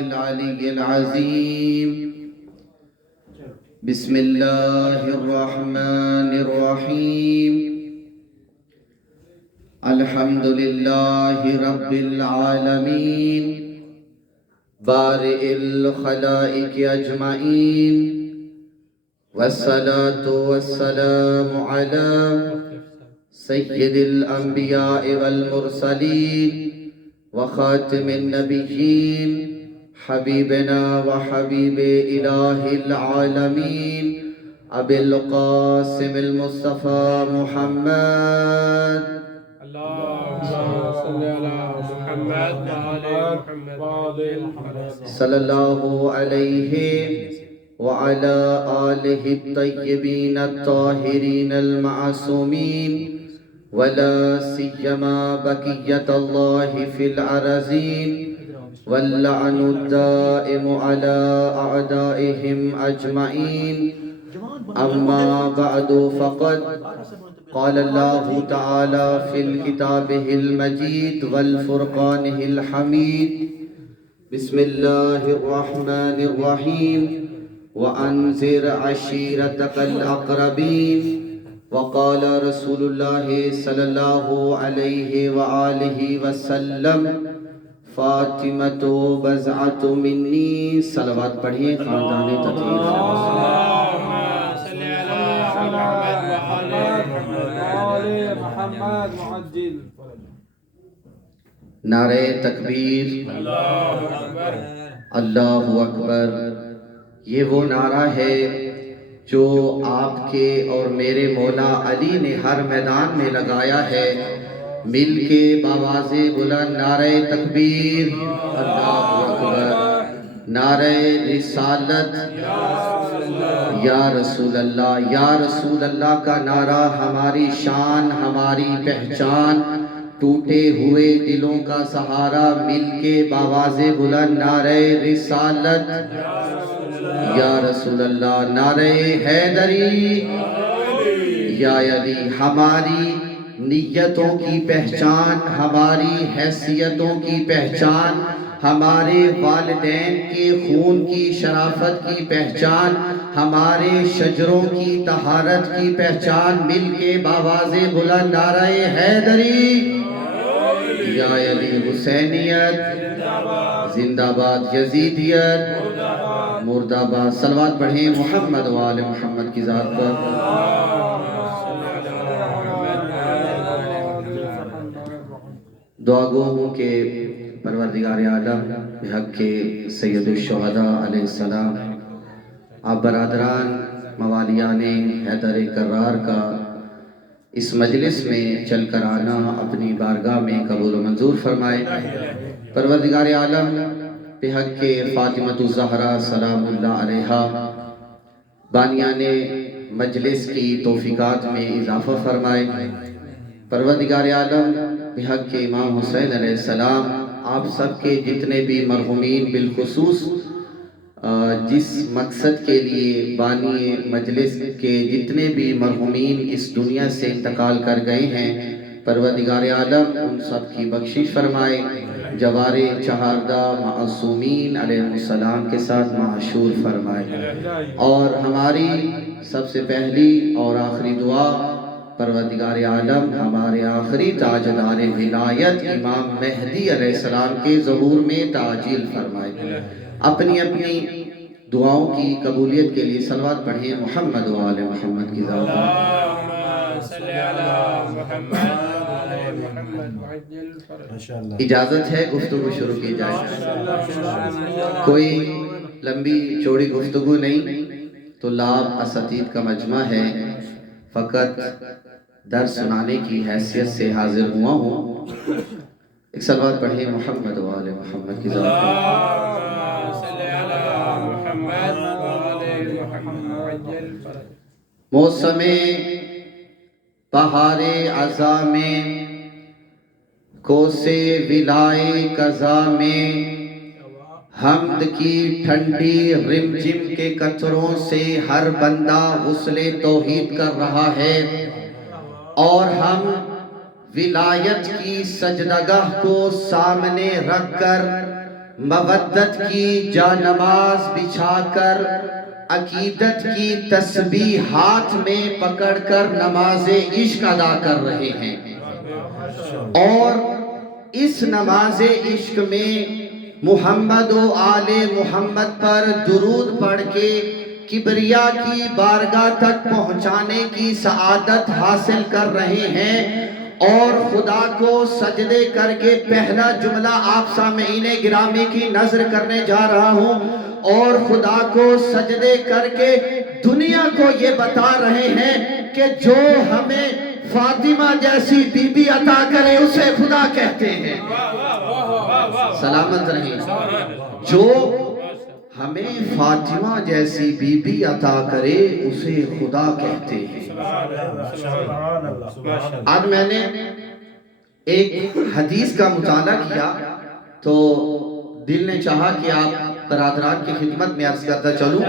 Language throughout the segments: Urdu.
العلی العظیم بسم اللہ الرحمن الرحیم الحمد للہ رب العالمین بارئ الخلائق اجمعین والصلاة والسلام على سید الانبیاء والمرسلین وخاتم النبیین حبیبنا وحبیب الہ العالمین ابی القاسم المصطفى محمد صلی اللہ علیہ وعلى آلہ الطیبین الطاہرین المعصومین ولا سیما بقیت اللہ فی الارضین واللعن الدائم على اعدائهم اجمعین اما بعد فقد قال اللہ تعالی فی الکتابہ المجید والفرقانہ الحمید بسم اللہ الرحمن الرحیم وَأَنذِرْ عَشِيرَتَكَ الْأَقْرَبِينَ وقال رسول اللہ صلی اللہ علیہ وآلہ وسلم فاطمۃ بضعۃ منی صلوات پڑھیے خاندان تطہیر نعرہ تکبیر اللہ اکبر یہ وہ نعرہ ہے جو آپ کے اور میرے مولا علی نے ہر میدان میں لگایا ہے مل کے باواز بلند نعرہ تکبیر اللہ اکبر نعرہ رسالت یا رسول اللہ کا نعرہ ہماری شان ہماری پہچان ٹوٹے ہوئے دلوں کا سہارا مل کے باواز بلند نعرہ رسالت یا رسول اللہ نعرہ حیدری یا علی ہماری نیتوں کی پہچان ہماری حیثیتوں کی پہچان ہمارے والدین کے خون کی شرافت کی پہچان ہمارے شجروں کی طہارت کی پہچان مل کے باواز بلند نعرہ حیدری یا علی حسینیت زندہ باد یزیدیت مردہ باد صلوات پڑھیں محمد و آل محمد کی ذات پر دعا گو ہوں کہ پروردگار عالم بحق کے سید الشہداء علیہ السلام آپ برادران موالیان حیدر کرار کا اس مجلس میں چل کر آنا اپنی بارگاہ میں قبول و منظور فرمائے پروردگار عالم بحق کے فاطمۃ الزہرا سلام اللہ علیہا بانیان مجلس کی توفیقات میں اضافہ فرمائے پروردگار عالم بحق کے امام حسین علیہ السلام آپ سب کے جتنے بھی مرحومین بالخصوص جس مقصد کے لیے بانی مجلس کے جتنے بھی مرحومین اس دنیا سے انتقال کر گئے ہیں پروردگار عالم ان سب کی بخشش فرمائے جوار چہاردہ معصومین علیہ السلام کے ساتھ معاشور فرمائے اور ہماری سب سے پہلی اور آخری دعا پروردگار عالم ہمارے آخری تاجدار ولایت امام مہدی علیہ السلام کے ظہور میں تعجیل فرمائے اپنی اپنی دعاؤں کی قبولیت کے لیے صلوات پڑھیں محمد و آل محمد کی ذات اجازت ہے گفتگو شروع کی جائے کوئی لمبی چوڑی گفتگو نہیں تو لاب اساتید کا مجمع ہے فقط درس سنانے کی حیثیت سے حاضر ہوا ہوں ایک صلوات پڑھیں محمد و آل محمد کی ذات موسم بہار عزا میں کوسے ولائے قضا میں حمد کی ٹھنڈی رمجم کے قطروں سے ہر بندہ غسل توحید کر رہا ہے اور ہم ولایت کی سجدگاہ کو سامنے رکھ کر مودت کی جا نماز بچھا کر عقیدت کی تسبیح ہاتھ میں پکڑ کر نماز عشق ادا کر رہے ہیں، اور اس نماز عشق میں محمد و آل محمد پر درود پڑھ کے کبریا کی بارگاہ تک پہنچانے کی سعادت حاصل کر رہے ہیں۔ اور خدا کو سجدے کر کے پہلا جملہ آپ سامعین گرامی کی نظر کرنے جا رہا ہوں، اور خدا کو سجدے کر کے دنیا کو یہ بتا رہے ہیں کہ جو ہمیں فاطمہ جیسی بی بی عطا کرے اسے خدا کہتے ہیں۔ سلامت رہیں۔ جو ہمیں فاطمہ جیسی بی بی عطا کرے اسے خدا کہتے ہیں۔ آج میں نے ایک حدیث کا مطالعہ کیا تو دل نے چاہا کہ آپ برادران کی خدمت میں عرض کرتا چلوں۔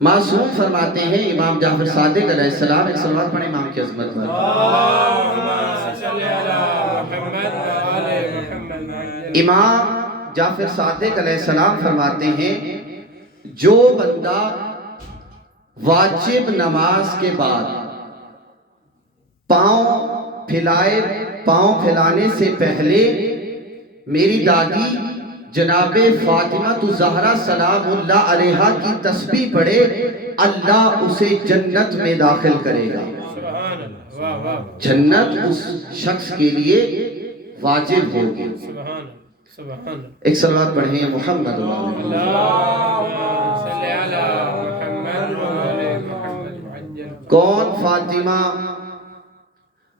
معصوم فرماتے ہیں امام جعفر صادق علیہ السلام، ایک صلوات پڑھیں امام کی عظمت پر۔ امام جعفر صادق علیہ السلام فرماتے ہیں جو بندہ واجب نماز کے بعد پاؤں پھیلانے سے پہلے میری دادی جناب فاطمہ الزہرا سلام اللہ علیہا کی تسبیح پڑھے، اللہ اسے جنت میں داخل کرے گا۔ جنت اس شخص کے لیے واجب ہوگی۔ ایک صلوات پڑھیں محمد کون فاطمہ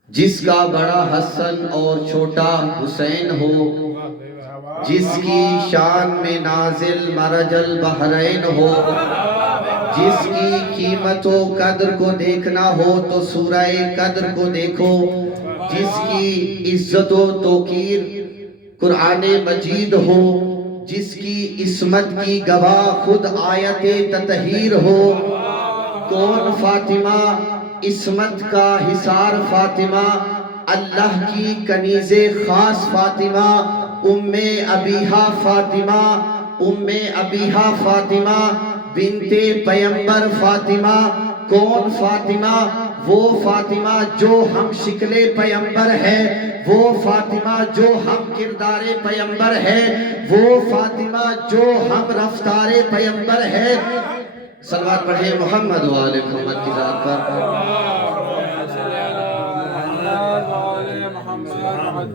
جس کا بڑا حسن اور چھوٹا حسین ہو، جس کی شان میں نازل مرج البحرین ہو، جس کی قیمت و قدر کو دیکھنا ہو تو سورہ قدر کو دیکھو، جس کی عزت و توقیر قرآن مجید ہو، جس کی عصمت کی گواہ خود آیت تطہیر ہو۔ کون فاطمہ عصمت کا حصار فاطمہ، اللہ کی کنیز خاص فاطمہ، ام ابیہا فاطمہ، ام ابیہا فاطمہ بنت پیمبر فاطمہ۔ کون فاطمہ؟ وہ فاطمہ جو ہم شکل پیمبر ہے، وہ فاطمہ جو ہم کردار پیمبر ہے، وہ فاطمہ جو ہم رفتار پیمبر ہے۔ صلوات پڑھیں محمد و آل محمد کی ذات پر۔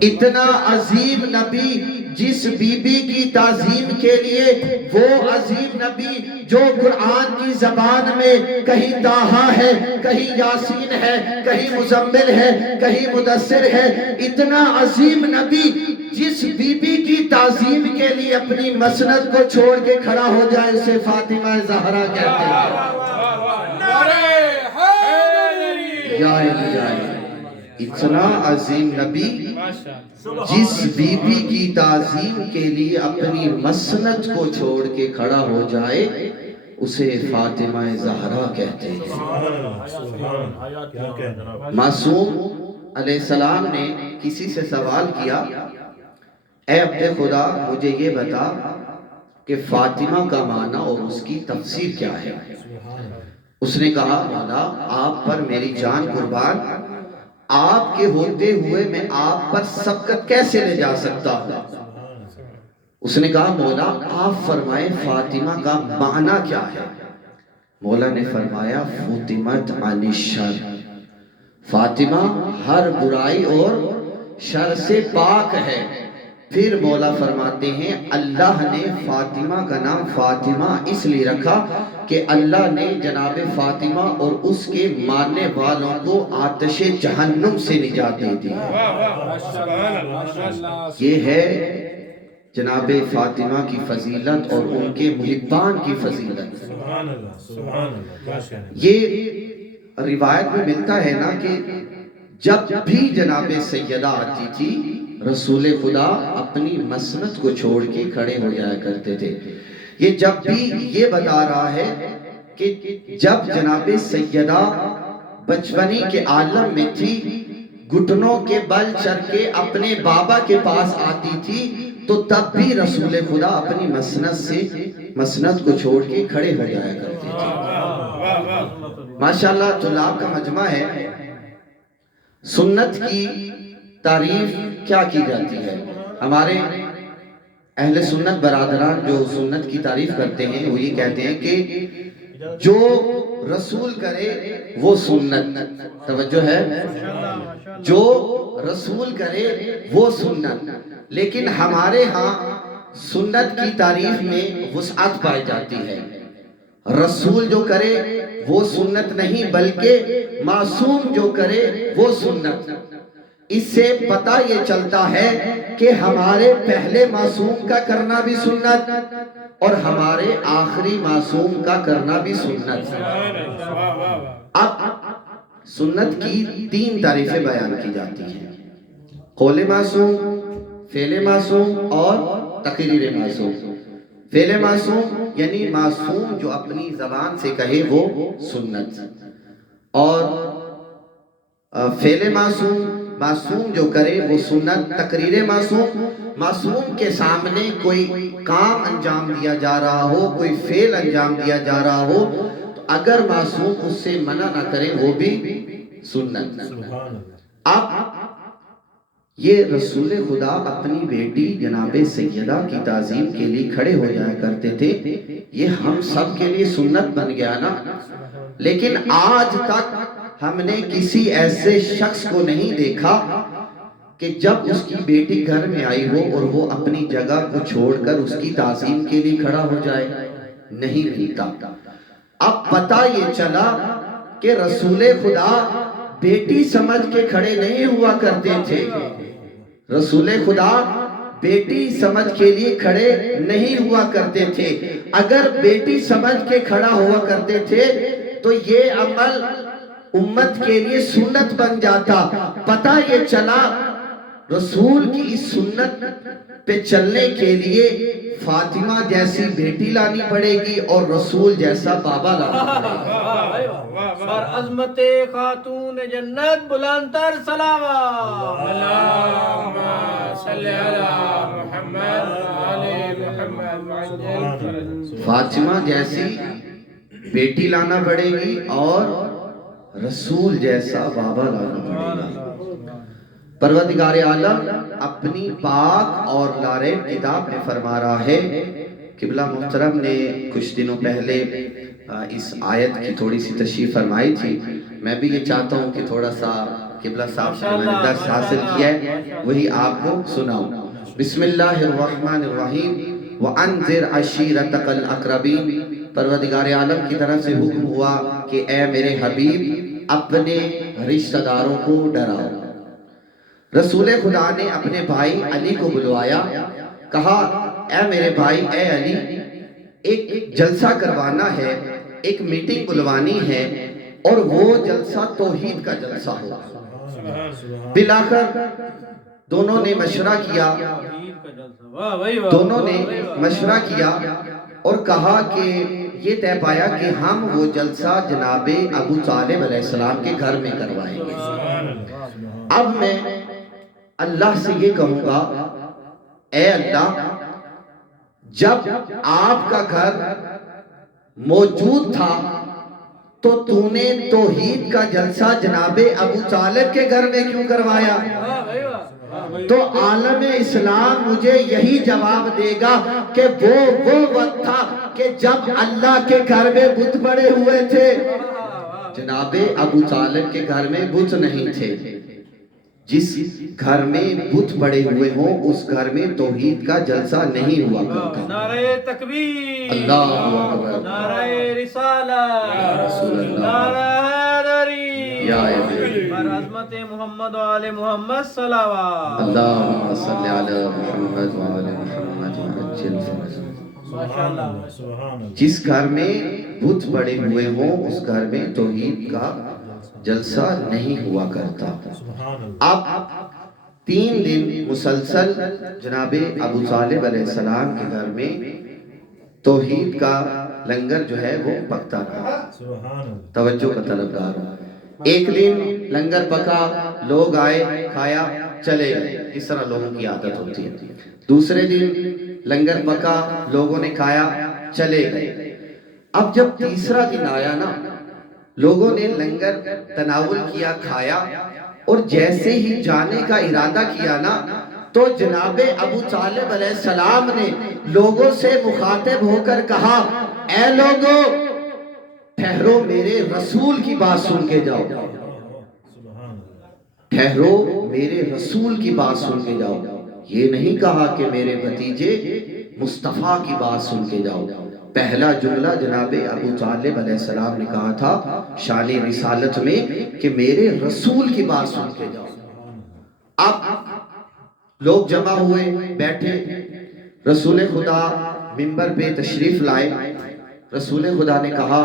اتنا عظیم نبی جس بی بی کی تعظیم کے لیے، وہ عظیم نبی جو قرآن کی زبان میں کہیں طٰہٰ ہے، کہیں یاسین ہے، کہیں مزمل ہے، کہیں مدثر ہے، اتنا عظیم نبی جس بی بی کی تعظیم کے لیے اپنی مسند کو چھوڑ کے کھڑا ہو جائے اسے فاطمہ زہرا کہتے ہیں۔ اتنا عظیم نبی جس بی بی کی تعظیم کے لیے اپنی مسند کو چھوڑ کے کھڑا ہو جائے اسے فاطمہ زہرا کہتے ہیں۔ معصوم علیہ السلام نے کسی سے سوال کیا، اے عبد خدا مجھے یہ بتا کہ فاطمہ کا معنی اور اس کی تفسیر کیا ہے؟ اس نے کہا مولا آپ پر میری جان قربان، آپ کے ہوتے ہوئے میں آپ پر سبقت کیسے لے جا سکتا ہوں؟ اس نے کہا مولا آپ فرمائیں فاطمہ کا معنی کیا ہے؟ مولا نے فرمایا فوتمت عن الشر، فاطمہ ہر برائی اور شر سے پاک ہے۔ پھر مولا فرماتے ہیں اللہ نے فاطمہ کا نام فاطمہ اس لیے رکھا کہ اللہ نے جناب فاطمہ اور اس کے ماننے والوں کو آتش جہنم سے نجات دے دی۔ یہ ہے جناب فاطمہ کی فضیلت اور ان کے محبان کی فضیلت۔ یہ روایت میں ملتا ہے نا کہ جب بھی جناب سیدہ آتی تھی رسول خدا اپنی مسند کو چھوڑ کے کھڑے ہو جایا کرتے تھے۔ یہ جب بھی یہ بتا رہا ہے کہ جب جناب سیدہ بچپنی کے عالم میں تھی، گھٹنوں کے بل چڑھ کے اپنے بابا کے پاس آتی تھی تو تب بھی رسول خدا اپنی مسند کو چھوڑ کے کھڑے ہو جایا کرتے تھے۔ ماشاءاللہ طلاب کا مجمع ہے، سنت کی تعریف کیا کی جاتی ہے؟ ہمارے اہل سنت برادران جو سنت کی تعریف کرتے ہیں وہ یہ کہتے ہیں کہ جو رسول کرے وہ سنت، توجہ ہے، جو رسول کرے وہ سنت۔ لیکن ہمارے ہاں سنت کی تعریف میں وسعت پائی جاتی ہے، رسول جو کرے وہ سنت نہیں بلکہ معصوم جو کرے وہ سنت۔ اس سے پتہ یہ چلتا ہے کہ ہمارے پہلے معصوم کا کرنا بھی سنت اور ہمارے آخری معصوم کا کرنا بھی سنت۔ اب سنت کی 3 تعریفیں بیان کی جاتی ہیں: قول معصوم، فعل معصوم اور تقریر معصوم۔ فعل معصوم یعنی معصوم جو اپنی زبان سے کہے وہ سنت، اور فعل معصوم جو کرے وہ سنت۔ تقریر معصوم کے سامنے کوئی کام انجام دیا جا رہا ہو، کوئی فعل انجام دیا جا رہا ہو، تو اگر معصوم اس سے منع نہ کرے وہ بھی سنت۔ اب یہ رسول خدا اپنی بیٹی جناب سیدہ کی تعظیم کے لیے کھڑے ہو جایا کرتے تھے، یہ ہم سب کے لیے سنت بن گیا نا۔ لیکن آج تک ہم نے کسی ایسے شخص کو نہیں دیکھا کہ جب اس کی بیٹی گھر میں آئی ہو اور وہ اپنی جگہ کو چھوڑ کر اس کی تعظیم کے لیے کھڑا ہو جائے، نہیں ملتا۔ اب پتہ یہ چلا کہ رسول خدا بیٹی سمجھ کے کھڑے نہیں ہوا کرتے تھے، رسول خدا بیٹی سمجھ کے لیے کھڑے نہیں ہوا کرتے تھے۔ اگر بیٹی سمجھ کے کھڑا ہوا کرتے تھے تو یہ عمل امت کے لیے سنت بن جاتا۔ پتہ یہ چلا رسول کی اس سنت پہ چلنے کے لیے فاطمہ جیسی بیٹی لانی پڑے گی اور رسول جیسا بابا لانا پڑے گا۔ بر عظمت خاتون جنت بلندتر صلوات، اللہم صلی علی محمد علی محمد۔ فاطمہ جیسی بیٹی لانا پڑے گی اور رسول جیسا بابا لانا پڑے گا۔ پروردگار عالم اپنی پاک اور لاریب کتاب میں فرما رہا ہے، قبلہ محترم نے کچھ دنوں پہلے اس آیت کی تھوڑی سی تشریح فرمائی تھی، میں بھی یہ چاہتا ہوں کہ تھوڑا سا قبلہ صاحب سے میں نے درس حاصل کیا ہے وہی آپ کو سناؤں۔ بسم اللہ الرحمن الرحیم وَأَنذِرْ عَشِيرَتَكَ الْأَقْرَبِينَ۔ پروردگار عالم کی طرف سے حکم ہوا کہ اے میرے حبیب اپنے رشتہ داروں کو ڈراؤ۔ رسول خدا نے اپنے بھائی علی کو بلوایا، کہا اے میرے بھائی، اے علی، ایک جلسہ کروانا ہے، ایک میٹنگ بلوانی ہے، اور وہ جلسہ توحید کا جلسہ ہوگا۔ بالآخر دونوں نے مشورہ کیا اور کہا کہ یہ طے پایا کہ ہم وہ جلسہ جناب ابو طالب علیہ السلام کے گھر میں کروائیں گے۔ اب میں اللہ سے یہ کہوں گا، اے اللہ، جب آپ کا گھر موجود تھا تو تو نے توحید کا جلسہ جناب ابو طالب کے گھر میں کیوں کروایا؟ تو عالم اسلام مجھے یہی جواب دے گا کہ وہ وقت تھا کہ جب اللہ کے گھر میں بت پڑے ہوئے تھے، جناب ابو طالب کے گھر میں بت نہیں تھے۔ جس گھر میں بت پڑے ہوئے ہوں اس گھر میں توحید کا جلسہ نہیں ہوا کرتا۔ نعرہ تکبیر، اللہ اکبر، نعرہ رسالت، یا رسول اللہ، نعرہ حیدری، یا علی، بر عظمت محمد و آل محمد صلوات، اللہم صلی علی محمد و آل محمد وعجل فرجہ۔ جس گھر میں بت پڑے ہوئے ہوں اس گھر میں توحید کا جلسہ نہیں ہوا کرتا۔ اب 3 دن مسلسل جناب ابو طالب علیہ السلام کے گھر میں توحید کا لنگر جو ہے وہ پکتا رہا۔ توجہ کا طلبگار، ایک دن لنگر پکا، لوگ آئے، کھایا، چلے گئے. اس طرح لوگوں کی عادت ہوتی ہے. دوسرے دن لنگر پکا, لوگوں نے کھایا, چلے گئے. اب جب تیسرا دن آیا نا, لوگوں نے لنگر تناول کیا, کھایا, اور جیسے ہی جانے کا ارادہ کیا نا, تو جناب ابو طالب علیہ السلام نے لوگوں سے مخاطب ہو کر کہا, اے لوگوں ٹھہرو, میرے رسول کی بات سن کے جاؤ. ٹھہرو, میرے رسول کی بات سن کے جاؤ. یہ نہیں کہا کہ میرے بھتیجے مصطفیٰ کی بات سن کے جاؤ. پہلا جملہ جناب ابو طالب علیہ السلام نے کہا تھا شان رسالت میں کہ میرے رسول کی بات سن کے جاؤ. اب لوگ جمع ہوئے, بیٹھے. رسول خدا منبر پہ تشریف لائے. رسول خدا نے کہا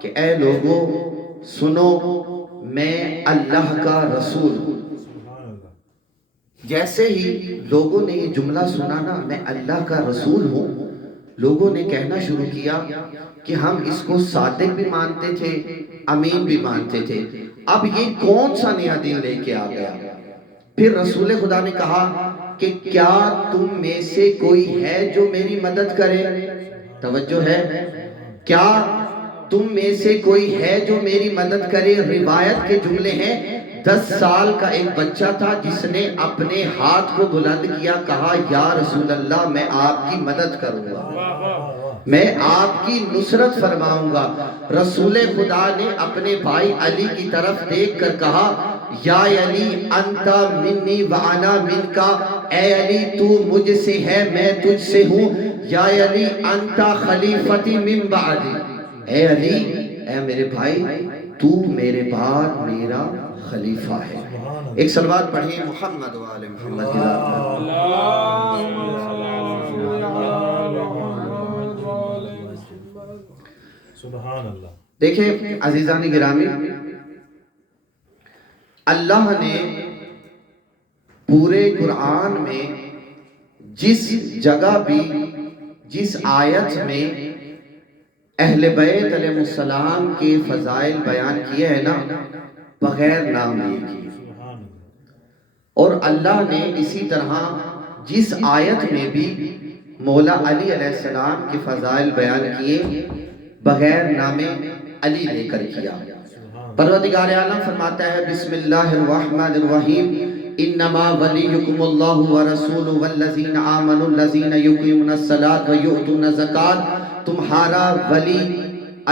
کہ اے لوگوں سنو, میں اللہ کا رسول ہوں. جیسے ہی لوگوں نے یہ جملہ سنا نا, میں اللہ کا رسول ہوں, لوگوں نے کہنا شروع کیا کہ ہم اس کو صادق بھی مانتے تھے, امین بھی مانتے تھے, اب یہ کون سا نیا دین لے کے آ گیا. پھر رسول خدا نے کہا کہ کیا تم میں سے کوئی ہے جو میری مدد کرے. توجہ ہے, کیا تم میں سے کوئی ہے جو میری مدد کرے. روایت کے جملے ہیں 10 سال کا ایک بچہ تھا جس نے اپنے ہاتھ کو بلند کیا, کہا یا رسول اللہ میں آپ کی مدد کروں گا, میں آپ کی نصرت فرماؤں گا. رسول خدا نے اپنے بھائی علی کی طرف دیکھ کر کہا یا علی انت منی وانا منکا, اے علی تو مجھ سے ہے میں تجھ سے ہوں. یا علی انت خلیفتی من بعدی, اے علی اے میرے بھائی تو میرے بعد میرا خلیفہ ہے. ایک صلوات پڑھیں محمد و آل محمد کی ذات پر. سبحان اللہ. دیکھیں عزیزان گرامی, اللہ نے پورے قرآن میں جس جگہ بھی, جس آیت میں اہل بیت علیہ السلام کے فضائل بیان کیے ہیں نا, بغیر نام لیے کیے. اور اللہ نے اسی طرح جس آیت میں بھی مولا علی علیہ السلام کے فضائل بیان کیے, بغیر نام علی لے کر کیا. پروردگار عالم فرماتا ہے بسم اللہ الرحمن الرحیم, انما ولیکم اللہ ورسولہ والذین آمنوا الذین یقیمون الصلاۃ ویؤتون الزکاۃ. تمہارا ولی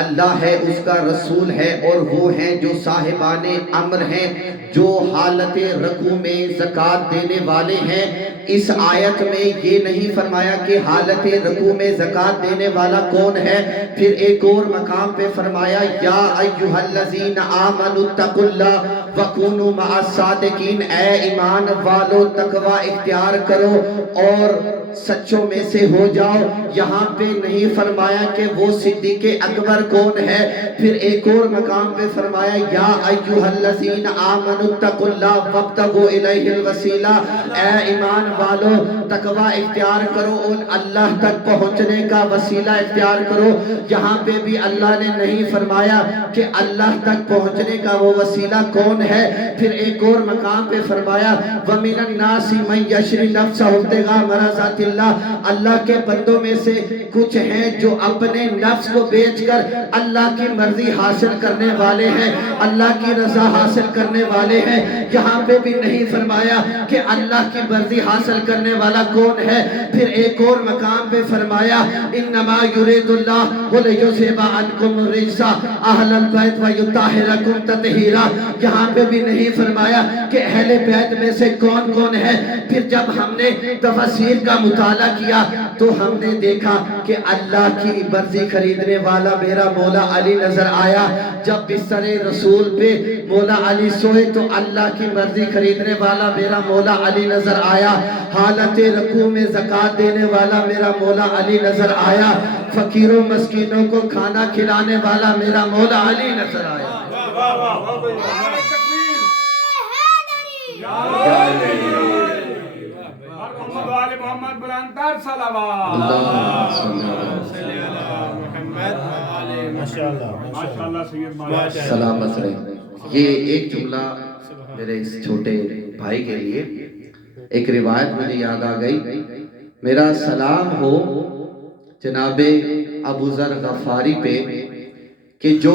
اللہ ہے, اس کا رسول ہے, اور وہ ہیں جو صاحبان امر ہیں, جو حالت رکوع میں زکوٰۃ دینے والے ہیں. اس آیت میں یہ نہیں فرمایا کہ حالت رکوع میں زکوٰۃ دینے والا کون ہے. پھر ایک اور مقام پہ فرمایا یا ایھا الذین آمنوا اتقوا اللہ وکونوا مع الصادقین, اے ایمان والو تقوی اختیار کرو اور سچوں میں سے ہو جاؤ. یہاں پہ نہیں فرمایا کہ وہ صدیق اکبر کون ہے. پھر ایک اور مقام پہ فرمایا یا ایھا الذین آمنوا اتقوا اللہ وابتغوا الیہ الوسیلہ, اے ایمان والو تقوی اختیار کرو اور اللہ تک پہنچنے کا وسیلہ اختیار کرو. یہاں پہ بھی اللہ نے نہیں فرمایا کہ اللہ تک پہنچنے کا وہ وسیلہ کون ہے. پھر ایک اور مقام پہ فرمایا وَمِنَ النَّاسِ مَن يَشْرِي نَفْسَهُ ابْتِغَاءَ مَرْضَاتِ اللَّهِ, اللہ کے بندوں میں سے کچھ ہیں جو اپنے نفس کو بیچ کر اللہ کی مرضی حاصل کرنے والے ہیں, اللہ کی رضا حاصل کرنے والے ہیں. یہاں پہ بھی نہیں فرمایا کہ اللہ کی مرضی حاصل کرنے والا کون ہے. پھر ایک اور مقام پہ فرمایا انما یرید اللہ ولیذھب عنکم الرجس اہل البیت ویطہرکم تطہیرا. یہاں پہ بھی نہیں فرمایا کہ اہل بیت میں سے کون کون ہے. پھر جب ہم نے تفسیر کا مطالعہ کیا تو ہم نے دیکھا کہ اللہ کی مرضی خریدنے والا میرا مولا علی نظر آیا. جب بستر رسول پہ مولا علی سوئے تو اللہ کی مرضی خریدنے والا میرا مولا علی نظر آیا. حالت رکوع میں زکوٰۃ دینے والا میرا مولا علی نظر آیا. فقیروں مسکینوں کو کھانا کھلانے والا میرا مولا علی نظر آیا. محمد بلندر صلوات. سلامت رہے. یہ ایک جملہ میرے اس چھوٹے بھائی کے لیے ایک روایت مجھے یاد آ گئی، میرا سلام ہو جناب ابو ذر غفاری پہ کہ جو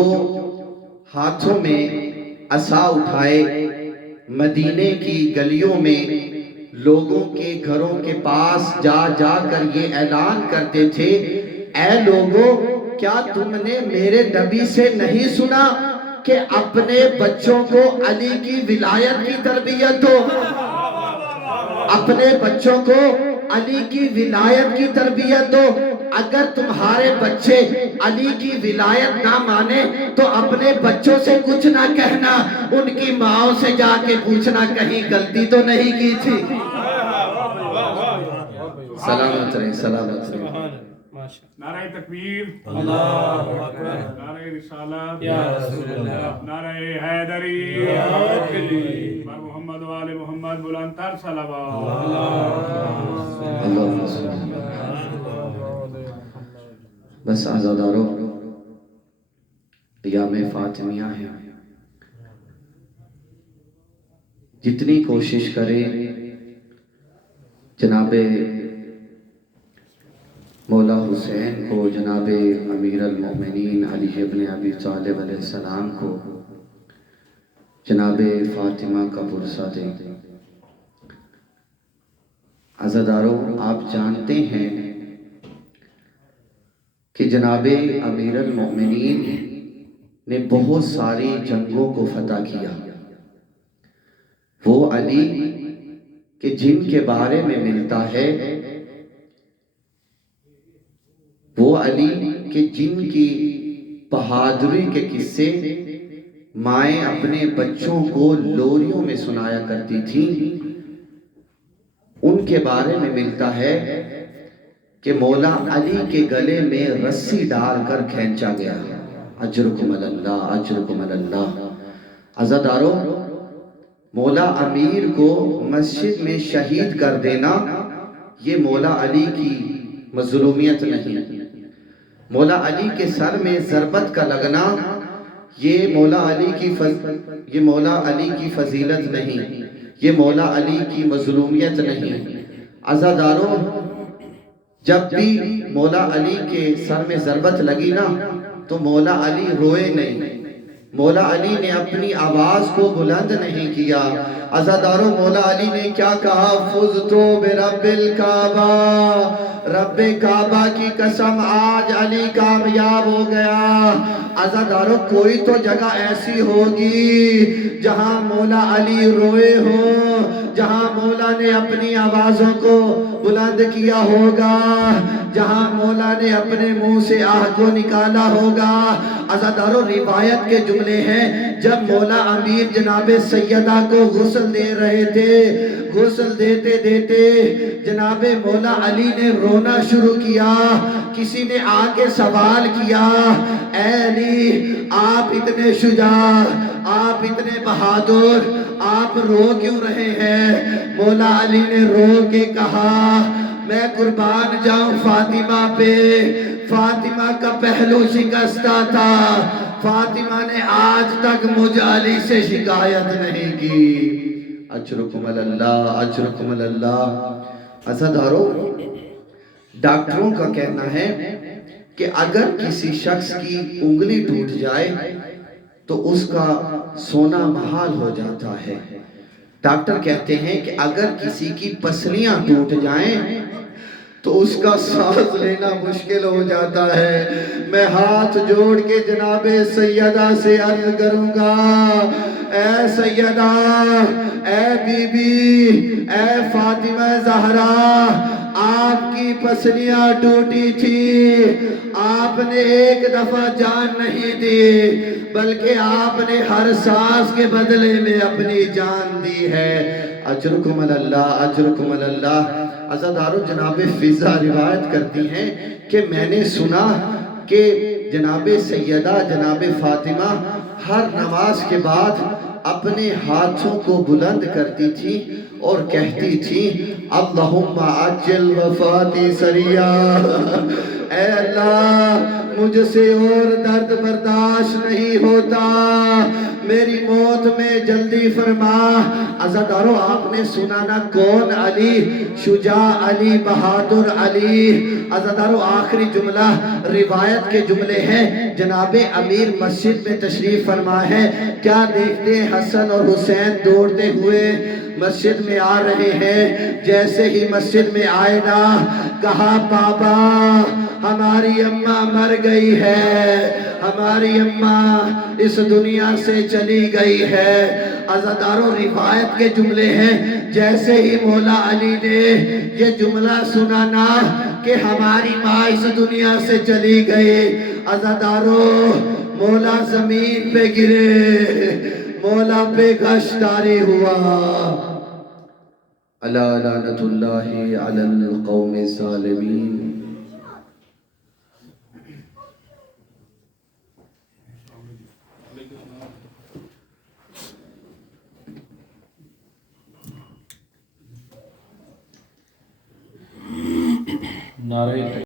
ہاتھوں میں عصا اٹھائے مدینے کی گلیوں میں لوگوں کے گھروں کے پاس جا جا کر یہ اعلان کرتے تھے، اے لوگوں کیا تم نے میرے نبی سے نہیں سنا کہ اپنے بچوں کو علی کی ولایت کی تربیت دو، اپنے بچوں کو علی کی ولایت کی تربیت دو۔ اگر تمہارے بچے علی کی ولایت نہ مانے تو اپنے بچوں سے کچھ نہ کہنا، ان کی ماں سے جا کے پوچھنا کہیں غلطی تو نہیں کی تھی۔ سلامت رہے، سلامت رہے۔ نعرہ تکبیر، اللہ اکبر، نعرہ رسالت، یا رسول اللہ، نعرہ حیدری، یا علی، بر محمد و آل محمد بلند تر صلوات۔ اللہ بس آزادارو ایام فاطمیہ ہے، جتنی کوشش کرے جناب مولا حسین کو، جناب امیر المومنین علی ابن ابی طالب علیہ السلام کو جناب فاطمہ کا ورثہ دے۔ عزادارو آپ جانتے ہیں کہ جناب امیر المومنین نے بہت ساری جنگوں کو فتح کیا، وہ علی کہ جن کے بارے میں ملتا ہے، وہ علی کہ جن کی بہادری کے قصے مائیں اپنے بچوں کو لوریوں میں سنایا کرتی تھیں، ان کے بارے میں ملتا ہے کہ مولا علی کے گلے میں رسی ڈال کر کھینچا گیا۔ اجرکم اللہ، اجرکم اللہ۔ عزادارو مولا امیر کو مسجد میں شہید کر دینا یہ مولا علی کی مظلومیت نہیں، مولا علی کے سر میں ضربت کا لگنا یہ مولا علی کی فضیلت نہیں، یہ مولا علی کی مظلومیت نہیں۔ عزادارو جب بھی مولا علی کے سر میں ضربت لگی نا تو مولا علی روئے نہیں، مولا علی نے اپنی آواز کو بلند نہیں کیا۔ عزادارو مولا علی نے کیا کہا؟ فزتو برب الکعبہ، رب کعبہ کی قسم آج علی کامیاب ہو گیا۔ عزادارو کوئی تو جگہ ایسی ہوگی جہاں مولا علی روئے ہو، جہاں مولا نے اپنی آوازوں کو بلند کیا ہوگا، جہاں مولا نے اپنے منہ سے آہ کو نکالا ہوگا۔ عزادارو روایت کے جملے ہیں، جب مولا امیر جناب سیدہ کو غسل دے رہے تھے، غسل دیتے دیتے جناب مولا علی نے رونا شروع کیا۔ کسی نے آ کے سوال کیا، اے علی آپ اتنے شجاع، آپ اتنے بہادر، آپ رو کیوں رہے ہیں؟ مولا علی نے رو کے کہا، میں قربان جاؤں فاطمہ پہ، فاطمہ کا پہلو شکستہ تھا، فاطمہ نے آج تک مجھ علی سے شکایت نہیں کی۔ اجرکم اللہ، اجرکم اللہ۔ عزادارو ڈاکٹروں کا کہنا ہے کہ اگر کسی شخص کی انگلی ٹوٹ جائے تو اس کا سونا محال ہو جاتا ہے۔ ڈاکٹر کہتے ہیں کہ اگر کسی کی پسلیاں ٹوٹ جائیں تو اس کا سانس لینا مشکل ہو جاتا ہے۔ میں ہاتھ جوڑ کے جناب سیدہ سے عرض کروں گا، اے سیدہ، اے بی بی، اے فاطمہ زہرا، آپ کی پسلیاں ٹوٹی تھی، آپ نے ایک دفعہ جان نہیں دی بلکہ آپ نے ہر سانس کے بدلے میں اپنی جان دی ہے۔ اجرکم اللہ، اجرکم اللہ۔ عزادارو جناب فضا روایت کرتی ہیں کہ میں نے سنا کہ جناب سیدہ جناب فاطمہ ہر نماز کے بعد اپنے ہاتھوں کو بلند کرتی تھی اور کہتی تھی، اللہم عجل وفاتی سریعا، اے اللہ مجھ سے اور درد برداشت نہیں ہوتا، میری موت میں جلدی فرما۔ عزادارو آپ نے سنا نا کون علی؟ شجاع علی، بہادر علی۔ عزادارو آخری جملہ روایت کے جملے ہیں، جناب امیر مسجد میں تشریف فرما ہے، کیا دیکھتے ہیں حسن اور حسین دوڑتے ہوئے مسجد میں آ رہے ہیں۔ جیسے ہی مسجد میں آئے نا، کہا بابا ہماری اماں مر گئی ہے، ہماری اماں اس دنیا سے چلی گئی ہے۔ عزادارو روایت کے جملے ہیں، جیسے ہی مولا علی نے یہ جملہ سنا نا کہ ہماری ماں اس دنیا سے چلی گئی، عزادارو مولا زمین پہ گرے، مولا پہ گشت طاری ہوا۔ الا لعنت اللہ علی القوم الظالمین۔ نعرہ